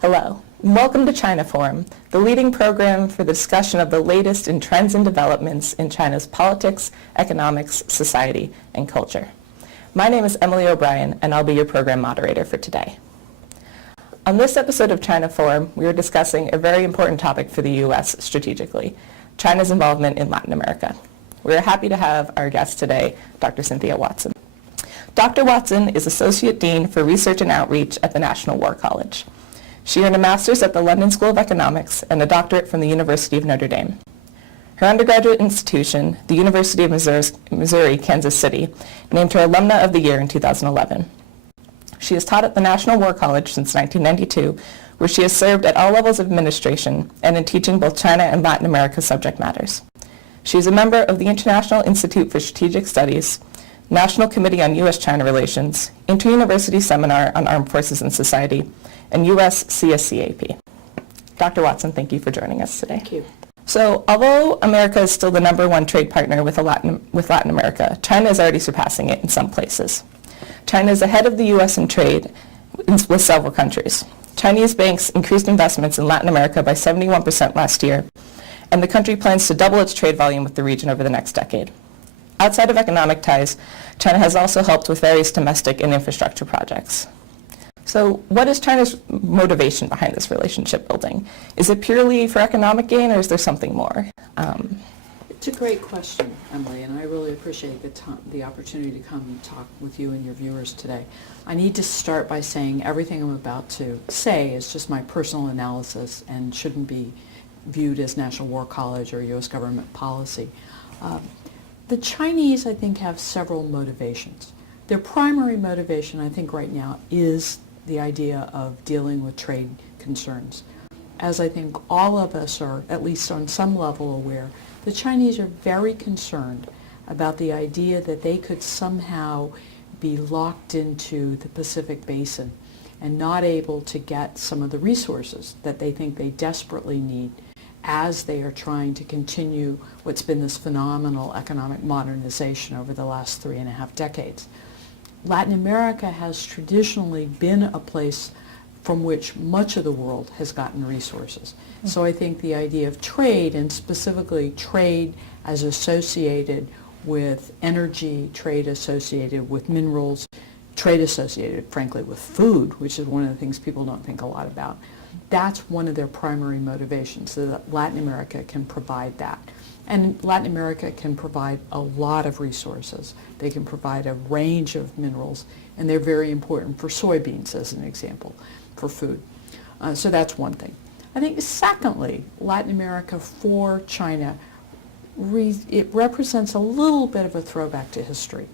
Hello, and welcome to China Forum, the leading program for the discussion of the latest in trends and developments in China's politics, economics, society, and culture. My name is Emily O'Brien, and I'll be your program moderator for today. On this episode of China Forum, we are discussing a very important topic for the U.S. strategically, China's involvement in Latin America. We are happy to have our guest today, Dr. Cynthia Watson. Dr. Watson is Associate Dean for Research and Outreach at the National War College. She earned a master's at the London School of Economics and a doctorate from the University of Notre Dame. Her undergraduate institution, the University of Missouri, Kansas City, named her Alumna of the Year in 2011. She has taught at the National War College since 1992, where she has served at all levels of administration and in teaching both China and Latin America subject matters. She is a member of the International Institute for Strategic Studies, National Committee on U.S.-China Relations, Inter-University Seminar on Armed Forces and Society, and U.S. CSCAP. Dr. Watson, thank you for joining us today. Thank you. So, although America is still the #1 trade partner with Latin America, China is already surpassing it in some places. China is ahead of the U.S. in trade with several countries. Chinese banks increased investments in Latin America by 71% last year, and the country plans to double its trade volume with the region over the next decade. Outside of economic ties, China has also helped with various domestic and infrastructure projects. So what is China's motivation behind this relationship building? Is it purely for economic gain, or is there something more? It's a great question, Emily, and I really appreciate the opportunity to come and talk with you and your viewers today. I need to start by saying everything I'm about to say is just my personal analysis and shouldn't be viewed as National War College or U.S. government policy. The Chinese, I think, have several motivations. Their primary motivation, I think, right now is the idea of dealing with trade concerns. As I think all of us are, at least on some level, aware, the Chinese are very concerned about the idea that they could somehow be locked into the Pacific Basin and not able to get some of the resources that they think they desperately need as they are trying to continue what's been this phenomenal economic modernization over the last 3.5 decades. Latin America has traditionally been a place from which much of the world has gotten resources. So I think the idea of trade, and specifically trade as associated with energy, trade associated with minerals, trade associated, frankly, with food, which is one of the things people don't think a lot about, that's one of their primary motivations, so that Latin America can provide that. And Latin America can provide a lot of resources. They can provide a range of minerals, and they're very important for soybeans, as an example, for food. So that's one thing. I think secondly, Latin America for China, it represents a little bit of a throwback to history.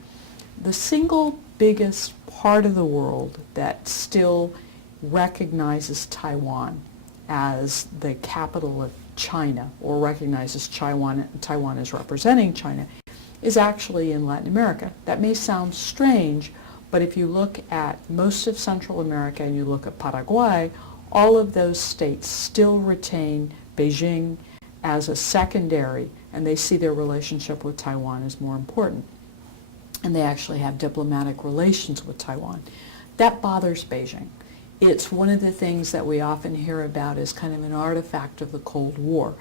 The single biggest part of the world that still recognizes Taiwan as the capital of China, or recognizes Taiwan as representing China, is actually in Latin America. That may sound strange, but if you look at most of Central America and you look at Paraguay, all of those states still retain Beijing as a secondary, and they see their relationship with Taiwan as more important. And they actually have diplomatic relations with Taiwan. That bothers Beijing. It's one of the things that we often hear about as kind of an artifact of the Cold War.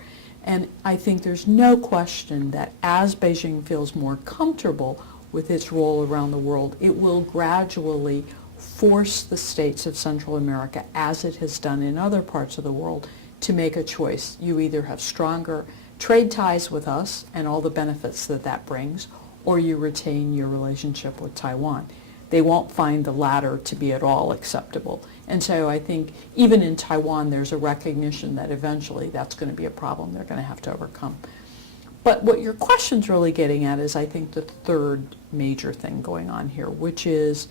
And I think there's no question that as Beijing feels more comfortable with its role around the world, it will gradually force the states of Central America, as it has done in other parts of the world, to make a choice. You either have stronger trade ties with us and all the benefits that that brings, or you retain your relationship with Taiwan. They won't find the latter to be at all acceptable. And so I think even in Taiwan, there's a recognition that eventually that's going to be a problem they're going to have to overcome. But what your question's really getting at is, I think, the third major thing going on here, which is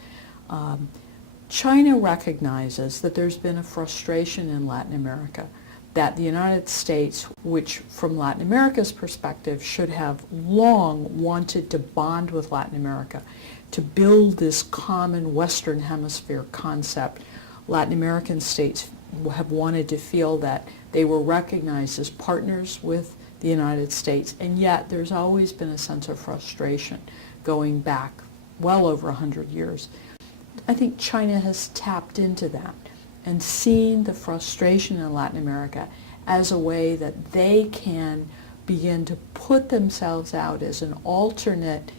China recognizes that there's been a frustration in Latin America, that the United States, which from Latin America's perspective should have long wanted to bond with Latin America, to build this common Western Hemisphere concept. Latin American states have wanted to feel that they were recognized as partners with the United States, and yet there's always been a sense of frustration going back well over 100 years. I think China has tapped into that. and seeing the frustration in Latin America as a way that they can begin to put themselves out as an alternate,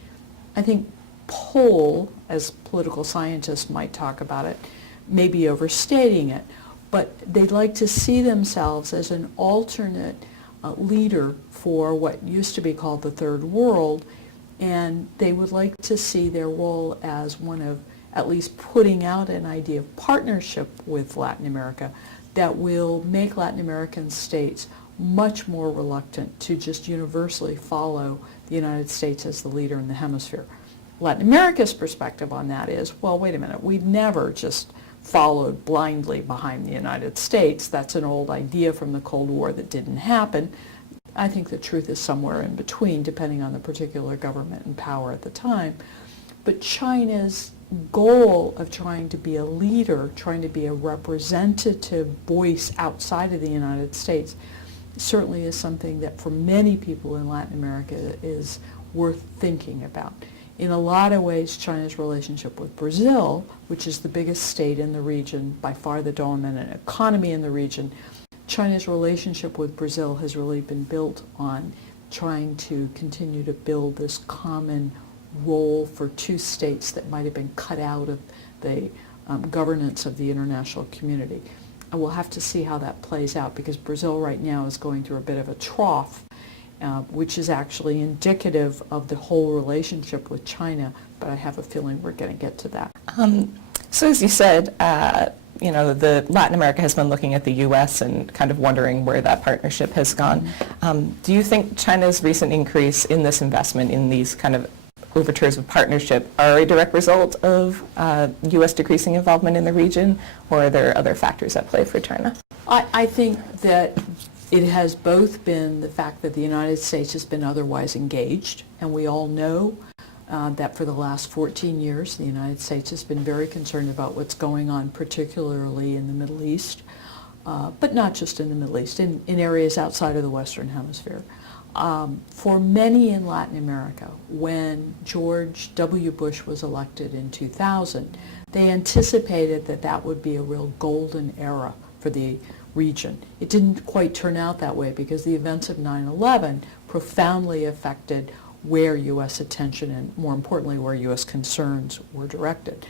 I think, pole, as political scientists might talk about it, maybe overstating it, but they'd like to see themselves as an alternate leader for what used to be called the Third World, and they would like to see their role as one of at least putting out an idea of partnership with Latin America that will make Latin American states much more reluctant to just universally follow the United States as the leader in the hemisphere. Latin America's perspective on that is, well, wait a minute, we've never just followed blindly behind the United States. That's an old idea from the Cold War that didn't happen. I think the truth is somewhere in between, depending on the particular government in power at the time. But China's goal of trying to be a leader, trying to be a representative voice outside of the United States, certainly is something that for many people in Latin America is worth thinking about. In a lot of ways, China's relationship with Brazil, which is the biggest state in the region, by far the dominant economy in the region, China's relationship with Brazil has really been built on trying to continue to build this common role for two states that might have been cut out of the governance of the international community. And we'll have to see how that plays out, because Brazil right now is going through a bit of a trough, which is actually indicative of the whole relationship with China, but I have a feeling we're going to get to that. So as you said, the Latin America has been looking at the U.S. and kind of wondering where that partnership has gone. Do you think China's recent increase in this investment in these kind of overtures of partnership are a direct result of U.S. decreasing involvement in the region, or are there other factors at play for China? I think that it has both been the fact that the United States has been otherwise engaged, and we all know that for the last 14 years the United States has been very concerned about what's going on, particularly in the Middle East, but not just in the Middle East, in areas outside of the Western Hemisphere. For many in Latin America, when George W. Bush was elected in 2000, they anticipated that that would be a real golden era for the region. It didn't quite turn out that way, because the events of 9/11 profoundly affected where U.S. attention and, more importantly, where U.S. concerns were directed.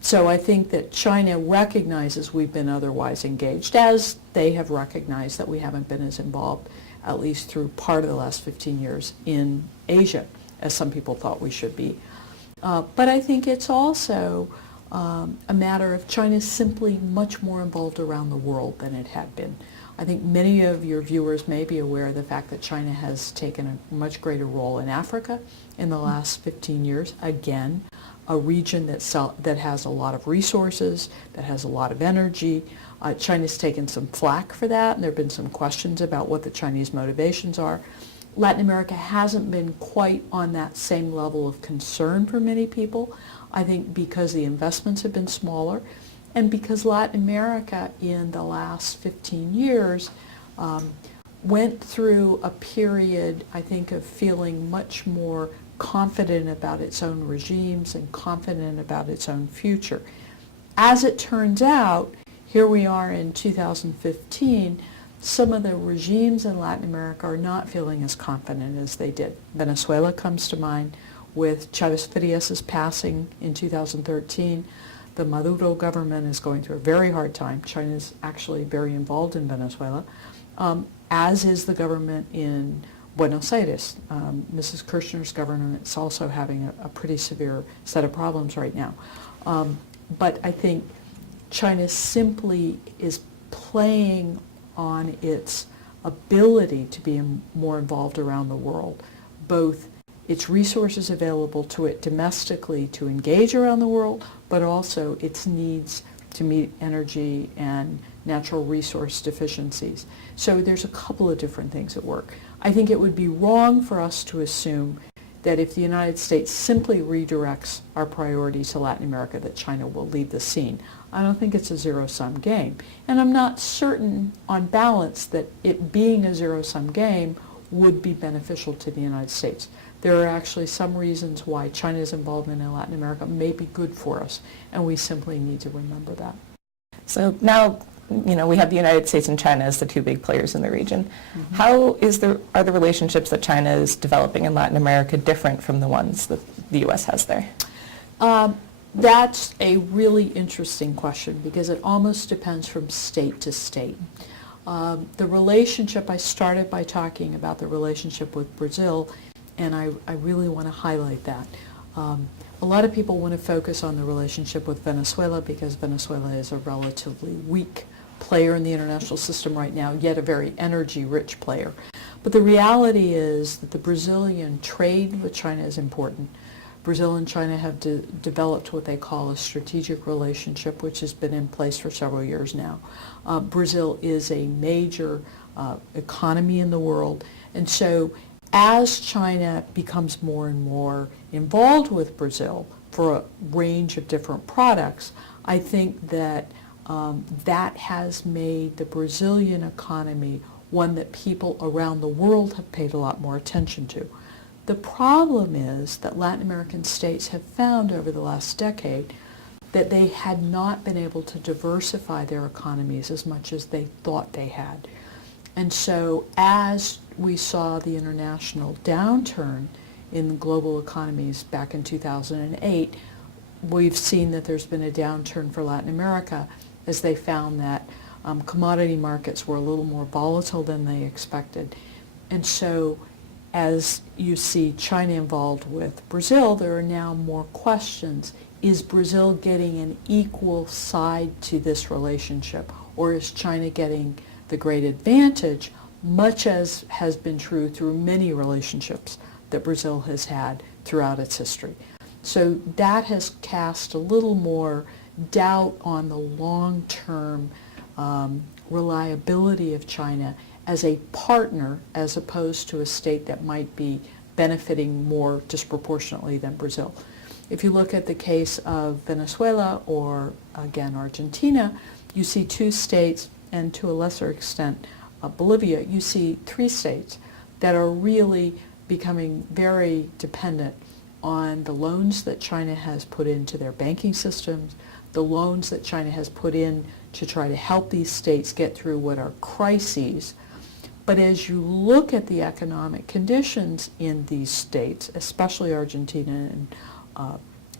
So I think that China recognizes we've been otherwise engaged, as they have recognized that we haven't been as involved, at least through part of the last 15 years, in Asia, as some people thought we should be. But I think it's also a matter of China simply much more involved around the world than it had been. I think many of your viewers may be aware of the fact that China has taken a much greater role in Africa in the last 15 years. Again, a region that has a lot of resources, that has a lot of energy. China's taken some flack for that, and there have been some questions about what the Chinese motivations are. Latin America hasn't been quite on that same level of concern for many people, I think because the investments have been smaller, and because Latin America in the last 15 years went through a period, I think, of feeling much more confident about its own regimes and confident about its own future. As it turns out, here we are in 2015, some of the regimes in Latin America are not feeling as confident as they did. Venezuela comes to mind, with Chavez Frias's passing in 2013. The Maduro government is going through a very hard time. China is actually very involved in Venezuela, as is the government in Buenos Aires. Mrs. Kirchner's government is also having a pretty severe set of problems right now. But I think China simply is playing on its ability to be more involved around the world, both its resources available to it domestically to engage around the world, but also its needs to meet energy and natural resource deficiencies. So there's a couple of different things at work. I think it would be wrong for us to assume that if the United States simply redirects our priorities to Latin America, that China will leave the scene. I don't think it's a zero-sum game. And I'm not certain, on balance, that it being a zero-sum game would be beneficial to the United States. There are actually some reasons why China's involvement in Latin America may be good for us, and we simply need to remember that. So now, we have the United States and China as the two big players in the region. Mm-hmm. How are the relationships that China is developing in Latin America different from the ones that the U.S. has there? That's a really interesting question because it almost depends from state to state. The relationship, I started by talking about the relationship with Brazil, and I really want to highlight that. A lot of people want to focus on the relationship with Venezuela because Venezuela is a relatively weak player in the international system right now, yet a very energy-rich player. But the reality is that the Brazilian trade with China is important. Brazil and China have developed what they call a strategic relationship, which has been in place for several years now. Brazil is a major economy in the world, and so as China becomes more and more involved with Brazil for a range of different products, I think that that has made the Brazilian economy one that people around the world have paid a lot more attention to. The problem is that Latin American states have found over the last decade that they had not been able to diversify their economies as much as they thought they had. And so as we saw the international downturn in global economies back in 2008, we've seen that there's been a downturn for Latin America as they found that commodity markets were a little more volatile than they expected. And so as you see China involved with Brazil, there are now more questions. Is Brazil getting an equal side to this relationship, or is China getting the great advantage, much as has been true through many relationships that Brazil has had throughout its history? So that has cast a little more doubt on the long-term reliability of China as a partner as opposed to a state that might be benefiting more disproportionately than Brazil. If you look at the case of Venezuela or, again, Argentina, you see two states, and to a lesser extent Bolivia, you see three states that are really becoming very dependent on the loans that China has put into their banking systems, the loans that China has put in to try to help these states get through what are crises. But as you look at the economic conditions in these states, especially Argentina and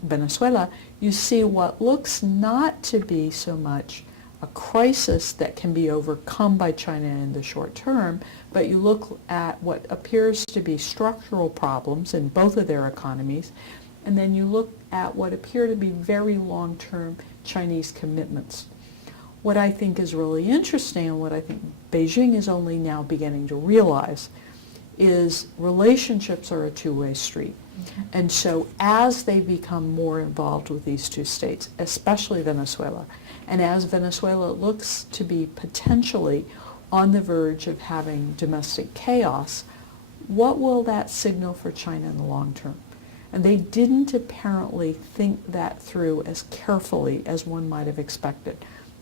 Venezuela, you see what looks not to be so much a crisis that can be overcome by China in the short term, but you look at what appears to be structural problems in both of their economies, and then you look at what appear to be very long-term Chinese commitments. What I think is really interesting, and what I think Beijing is only now beginning to realize, is relationships are a two-way street. Mm-hmm. And so as they become more involved with these two states, especially Venezuela, and as Venezuela looks to be potentially on the verge of having domestic chaos, what will that signal for China in the long term? And they didn't apparently think that through as carefully as one might have expected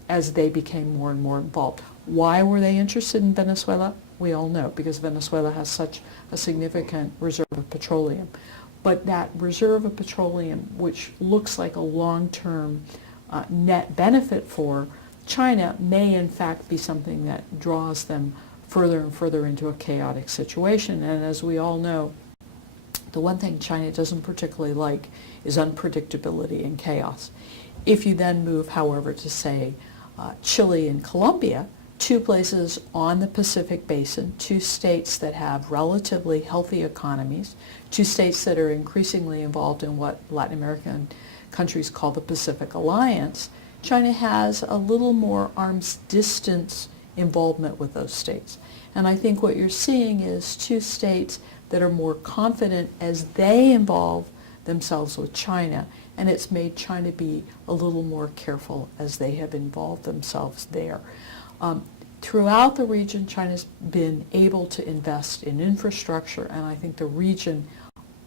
as they became more and more involved. Why were they interested in Venezuela? We all know, because Venezuela has such a significant reserve of petroleum. But that reserve of petroleum, which looks like a long-term net benefit for China, may in fact be something that draws them further and further into a chaotic situation. And as we all know, the one thing China doesn't particularly like is unpredictability and chaos. If you then move, however, to say Chile and Colombia, two places on the Pacific Basin, two states that have relatively healthy economies, two states that are increasingly involved in what Latin American countries call the Pacific Alliance, China has a little more arm's distance involvement with those states. And I think what you're seeing is two states that are more confident as they involve themselves with China, and it's made China be a little more careful as they have involved themselves there. Throughout the region, China's been able to invest in infrastructure, and I think the region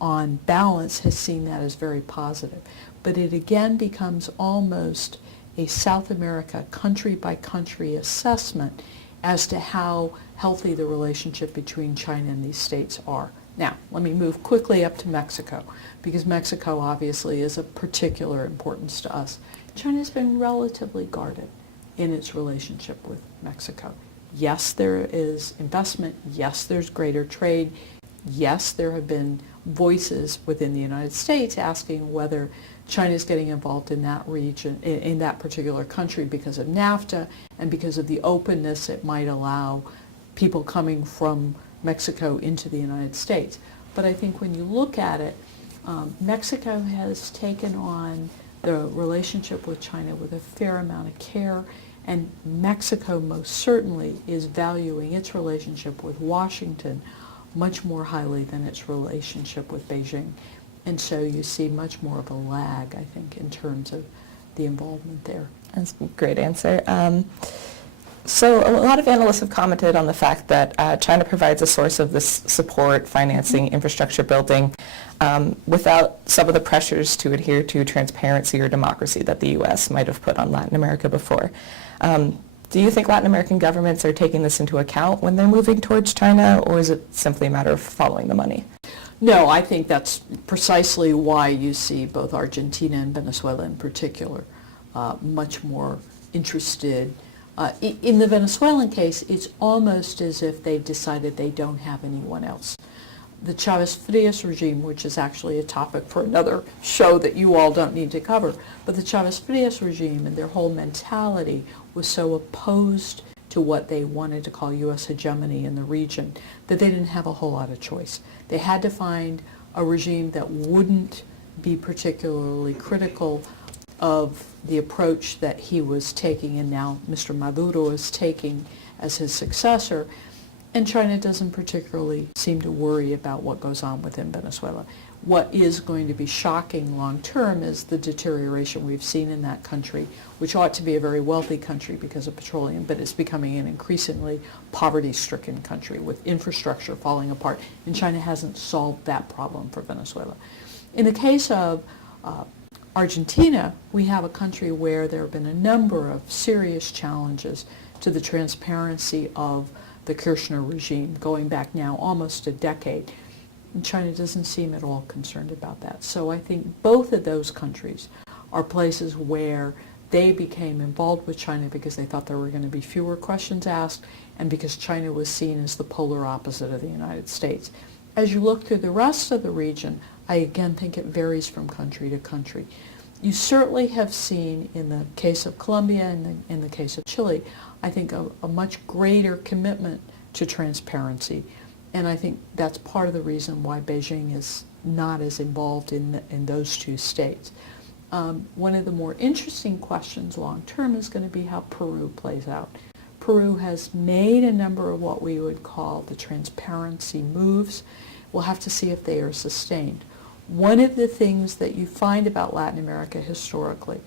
on balance has seen that as very positive. But it again becomes almost a South America country-by-country assessment as to how healthy the relationship between China and these states are. Now, let me move quickly up to Mexico, because Mexico obviously is of particular importance to us. China's been relatively guarded. in its relationship with Mexico. Yes, there is investment. Yes, there's greater trade. Yes, there have been voices within the United States asking whether China is getting involved in that region, in that particular country, because of NAFTA and because of the openness it might allow people coming from Mexico into the United States. But I think when you look at it, Mexico has taken on the relationship with China with a fair amount of care, and Mexico most certainly is valuing its relationship with Washington much more highly than its relationship with Beijing. And so you see much more of a lag, I think, in terms of the involvement there. That's a great answer. So a lot of analysts have commented on the fact that China provides a source of this support, financing, infrastructure building, without some of the pressures to adhere to transparency or democracy that the U.S. might have put on Latin America before. Do you think Latin American governments are taking this into account when they're moving towards China, or is it simply a matter of following the money? No, I think that's precisely why you see both Argentina and Venezuela in particular much more interested. In the Venezuelan case, it's almost as if they've decided they don't have anyone else. The Chavez-Frias regime, which is actually a topic for another show that you all don't need to cover, but the Chavez-Frias regime and their whole mentality was so opposed to what they wanted to call U.S. hegemony in the region that they didn't have a whole lot of choice. They had to find a regime that wouldn't be particularly critical of the approach that he was taking and now Mr. Maduro is taking as his successor. And China doesn't particularly seem to worry about what goes on within Venezuela. What is going to be shocking long term is the deterioration we've seen in that country, which ought to be a very wealthy country because of petroleum, but it's becoming an increasingly poverty-stricken country with infrastructure falling apart, and China hasn't solved that problem for Venezuela. In the case of Argentina, we have a country where there have been a number of serious challenges to the transparency of the Kirchner regime, going back now almost a decade. And China doesn't seem at all concerned about that. So I think both of those countries are places where they became involved with China because they thought there were going to be fewer questions asked and because China was seen as the polar opposite of the United States. As you look through the rest of the region, I again think it varies from country to country. You certainly have seen in the case of Colombia and in the case of Chile, I think a much greater commitment to transparency. And I think that's part of the reason why Beijing is not as involved in those two states. One of the more interesting questions long term is going to be how Peru plays out. Peru has made a number of what we would call the transparency moves. We'll have to see if they are sustained. One of the things that you find about Latin America historically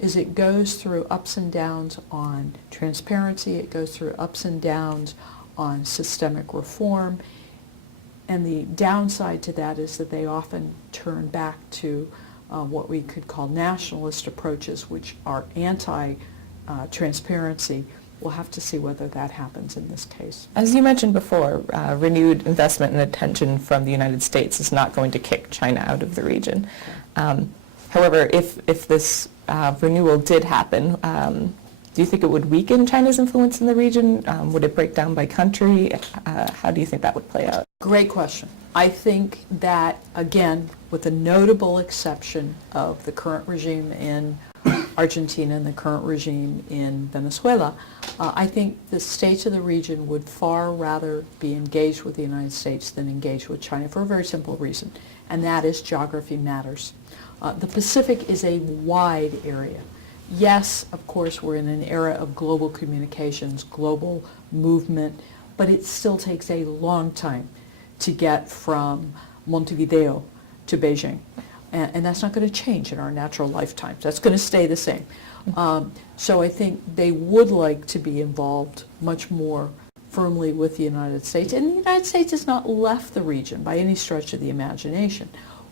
is it goes through ups and downs on transparency, it goes through ups and downs on systemic reform, and the downside to that is that they often turn back to what we could call nationalist approaches, which are anti-transparency. We'll have to see whether that happens in this case. As you mentioned before, renewed investment and attention from the United States is not going to kick China out of the region. However, if this renewal did happen, do you think it would weaken China's influence in the region? Would it break down by country? How do you think that would play out? Great question. I think that, again, with the notable exception of the current regime in Argentina and the current regime in Venezuela, I think the states of the region would far rather be engaged with the United States than engaged with China for a very simple reason, and that is geography matters. The Pacific is a wide area. Yes, of course, we're in an era of global communications, global movement, but it still takes a long time to get from Montevideo to Beijing. And that's not going to change in our natural lifetimes. That's going to stay the same. So I think they would like to be involved much more firmly with the United States. And the United States has not left the region by any stretch of the imagination.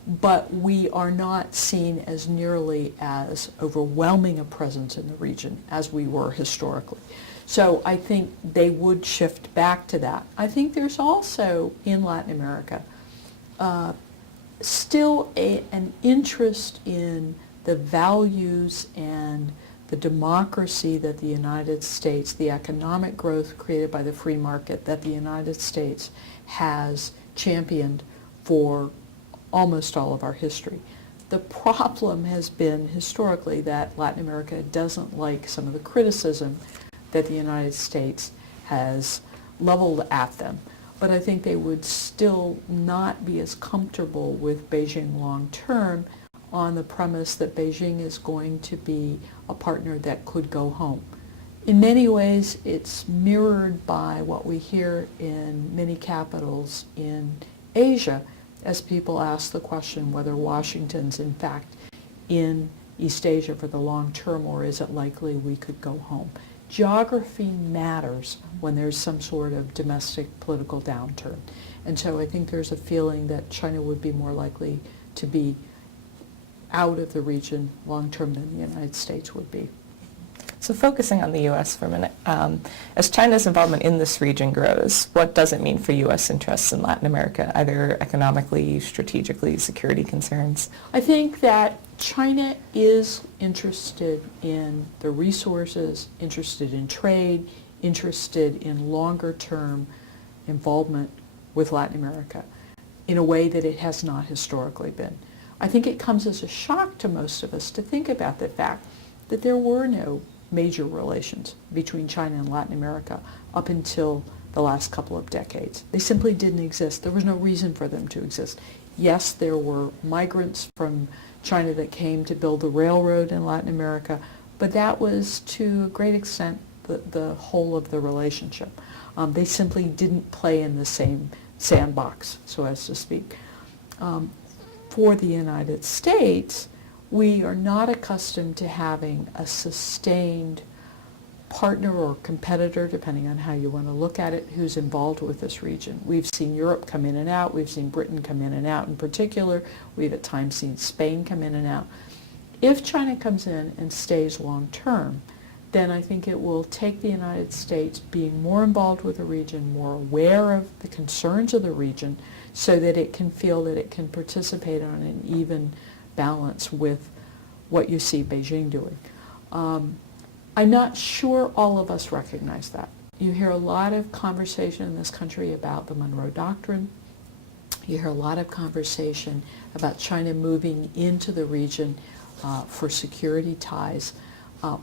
But we are not seen as nearly as overwhelming a presence in the region as we were historically. So I think they would shift back to that. I think there's also, in Latin America, still an interest in the values and the democracy that the United States, the economic growth created by the free market that the United States has championed for almost all of our history. The problem has been historically that Latin America doesn't like some of the criticism that the United States has leveled at them. But I think they would still not be as comfortable with Beijing long term on the premise that Beijing is going to be a partner that could go home. In many ways, it's mirrored by what we hear in many capitals in Asia as people ask the question whether Washington's in fact in East Asia for the long term, or is it likely we could go home. Geography matters when there's some sort of domestic political downturn. And so I think there's a feeling that China would be more likely to be out of the region long term than the United States would be. So focusing on the U.S. for a minute, as China's involvement in this region grows, what does it mean for U.S. interests in Latin America, either economically, strategically, security concerns? I think that China is interested in the resources, interested in trade, interested in longer-term involvement with Latin America in a way that it has not historically been. I think it comes as a shock to most of us to think about the fact that there were no major relations between China and Latin America up until the last couple of decades. They simply didn't exist. There was no reason for them to exist. Yes, there were migrants from China that came to build the railroad in Latin America, but that was to a great extent the whole of the relationship. They simply didn't play in the same sandbox, so as to speak. For the United States, we are not accustomed to having a sustained partner or competitor, depending on how you want to look at it, who's involved with this region. We've seen Europe come in and out. We've seen Britain come in and out in particular. We've at times seen Spain come in and out. If China comes in and stays long term, then I think it will take the United States being more involved with the region, more aware of the concerns of the region, so that it can feel that it can participate on an even balance with what you see Beijing doing. I'm not sure all of us recognize that. You hear a lot of conversation in this country about the Monroe Doctrine. You hear a lot of conversation about China moving into the region for security ties.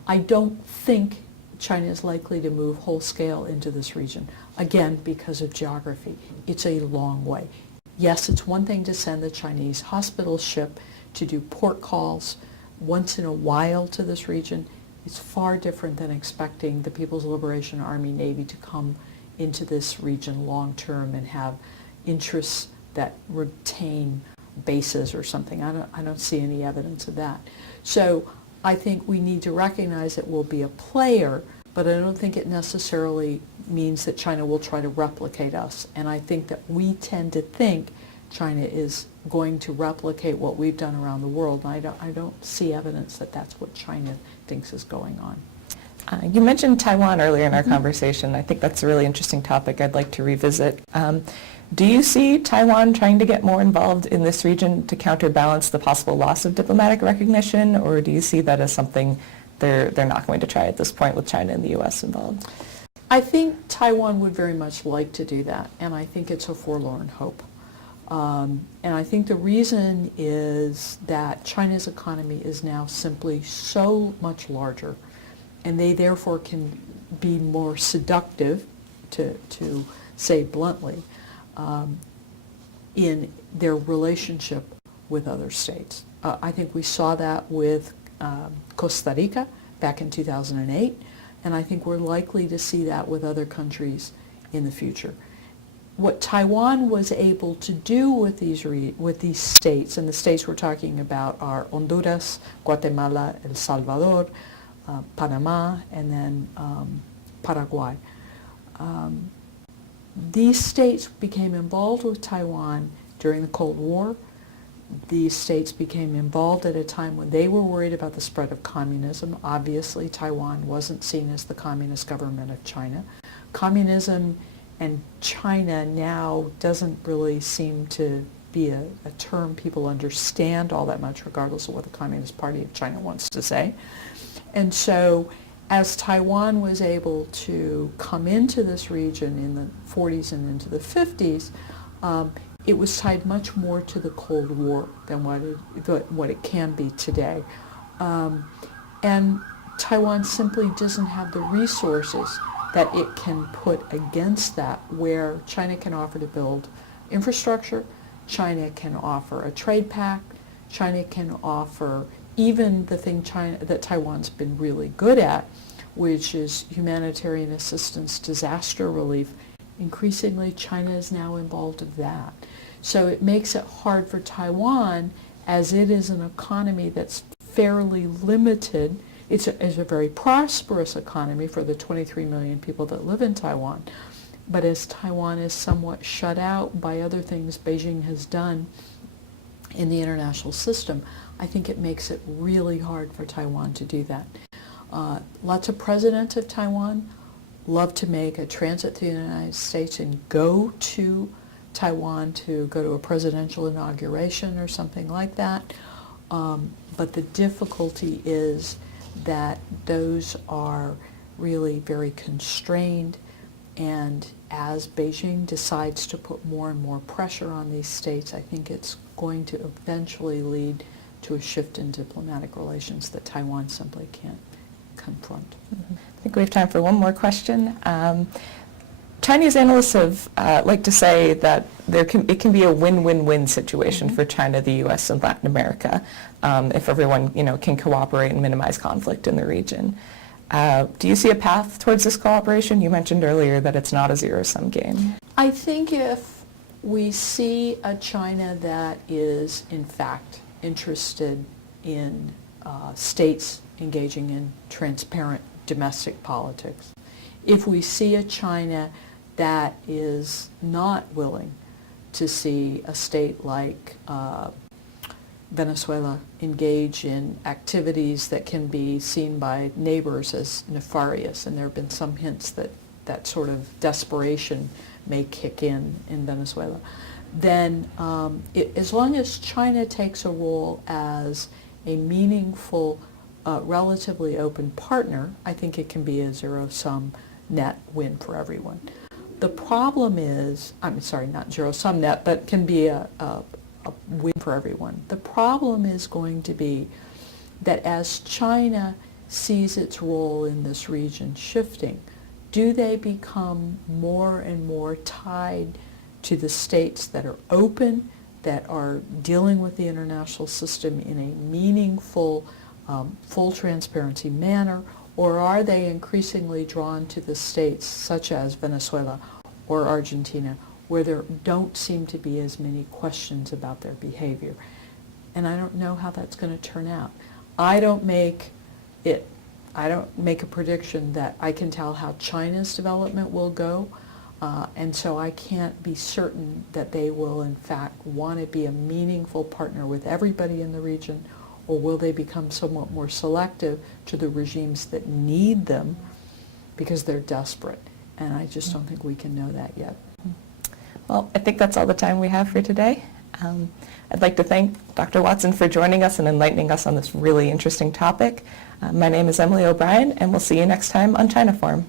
I don't think China is likely to move whole scale into this region, again, because of geography. It's a long way. Yes, it's one thing to send the Chinese hospital ship to do port calls once in a while to this region. It's far different than expecting the People's Liberation Army Navy to come into this region long term and have interests that retain bases or something. I don't see any evidence of that. So I think we need to recognize it will be a player, but I don't think it necessarily means that China will try to replicate us. And I think that we tend to think China is going to replicate what we've done around the world. And I don't see evidence that that's what China thinks is going on. You mentioned Taiwan earlier in our conversation. I think that's a really interesting topic I'd like to revisit. Do you see Taiwan trying to get more involved in this region to counterbalance the possible loss of diplomatic recognition, or do you see that as something they're not going to try at this point with China and the U.S. involved? I think Taiwan would very much like to do that, and I think it's a forlorn hope. And I think the reason is that China's economy is now simply so much larger, and they therefore can be more seductive, to say bluntly, in their relationship with other states. I think we saw that with Costa Rica back in 2008, and I think we're likely to see that with other countries in the future. What Taiwan was able to do with these states, and the states we're talking about are Honduras, Guatemala, El Salvador, Panama, and then Paraguay. These states became involved with Taiwan during the Cold War. These states became involved at a time when they were worried about the spread of communism. Obviously, Taiwan wasn't seen as the communist government of China. Communism and China now doesn't really seem to be a term people understand all that much, regardless of what the Communist Party of China wants to say. And so as Taiwan was able to come into this region in the 40s and into the 50s, it was tied much more to the Cold War than what it can be today. And Taiwan simply doesn't have the resources that it can put against that, where China can offer to build infrastructure, China can offer a trade pact, China can offer even the thing that Taiwan's been really good at, which is humanitarian assistance, disaster relief. Increasingly, China is now involved in that. So it makes it hard for Taiwan, as it is an economy that's fairly limited. It's a very prosperous economy for the 23 million people that live in Taiwan. But as Taiwan is somewhat shut out by other things Beijing has done in the international system, I think it makes it really hard for Taiwan to do that. Lots of presidents of Taiwan love to make a transit through the United States and go to Taiwan to go to a presidential inauguration or something like that. But the difficulty is that those are really very constrained, and as Beijing decides to put more and more pressure on these states, I think it's going to eventually lead to a shift in diplomatic relations that Taiwan simply can't confront. Mm-hmm. I think we have time for one more question. Chinese analysts have like to say that it can be a win-win-win situation for China, the U.S., and Latin America if everyone can cooperate and minimize conflict in the region. Do you see a path towards this cooperation? You mentioned earlier that it's not a zero-sum game. I think if we see a China that is, in fact, interested in states engaging in transparent domestic politics, if we see a China that is not willing to see a state like Venezuela engage in activities that can be seen by neighbors as nefarious, and there have been some hints that that sort of desperation may kick in Venezuela, then as long as China takes a role as a meaningful, relatively open partner, I think it can be a zero-sum net win for everyone. The problem is, I'm sorry, not zero-sum net, but can be a win for everyone. The problem is going to be that as China sees its role in this region shifting, do they become more and more tied to the states that are open, that are dealing with the international system in a meaningful, full transparency manner, or are they increasingly drawn to the states such as Venezuela or Argentina, where there don't seem to be as many questions about their behavior? And I don't know how that's going to turn out. I don't make a prediction that I can tell how China's development will go, and so I can't be certain that they will in fact want to be a meaningful partner with everybody in the region, or will they become somewhat more selective to the regimes that need them because they're desperate? And I just don't think we can know that yet. Well, I think that's all the time we have for today. I'd like to thank Dr. Watson for joining us and enlightening us on this really interesting topic. My name is Emily O'Brien, and we'll see you next time on China Forum.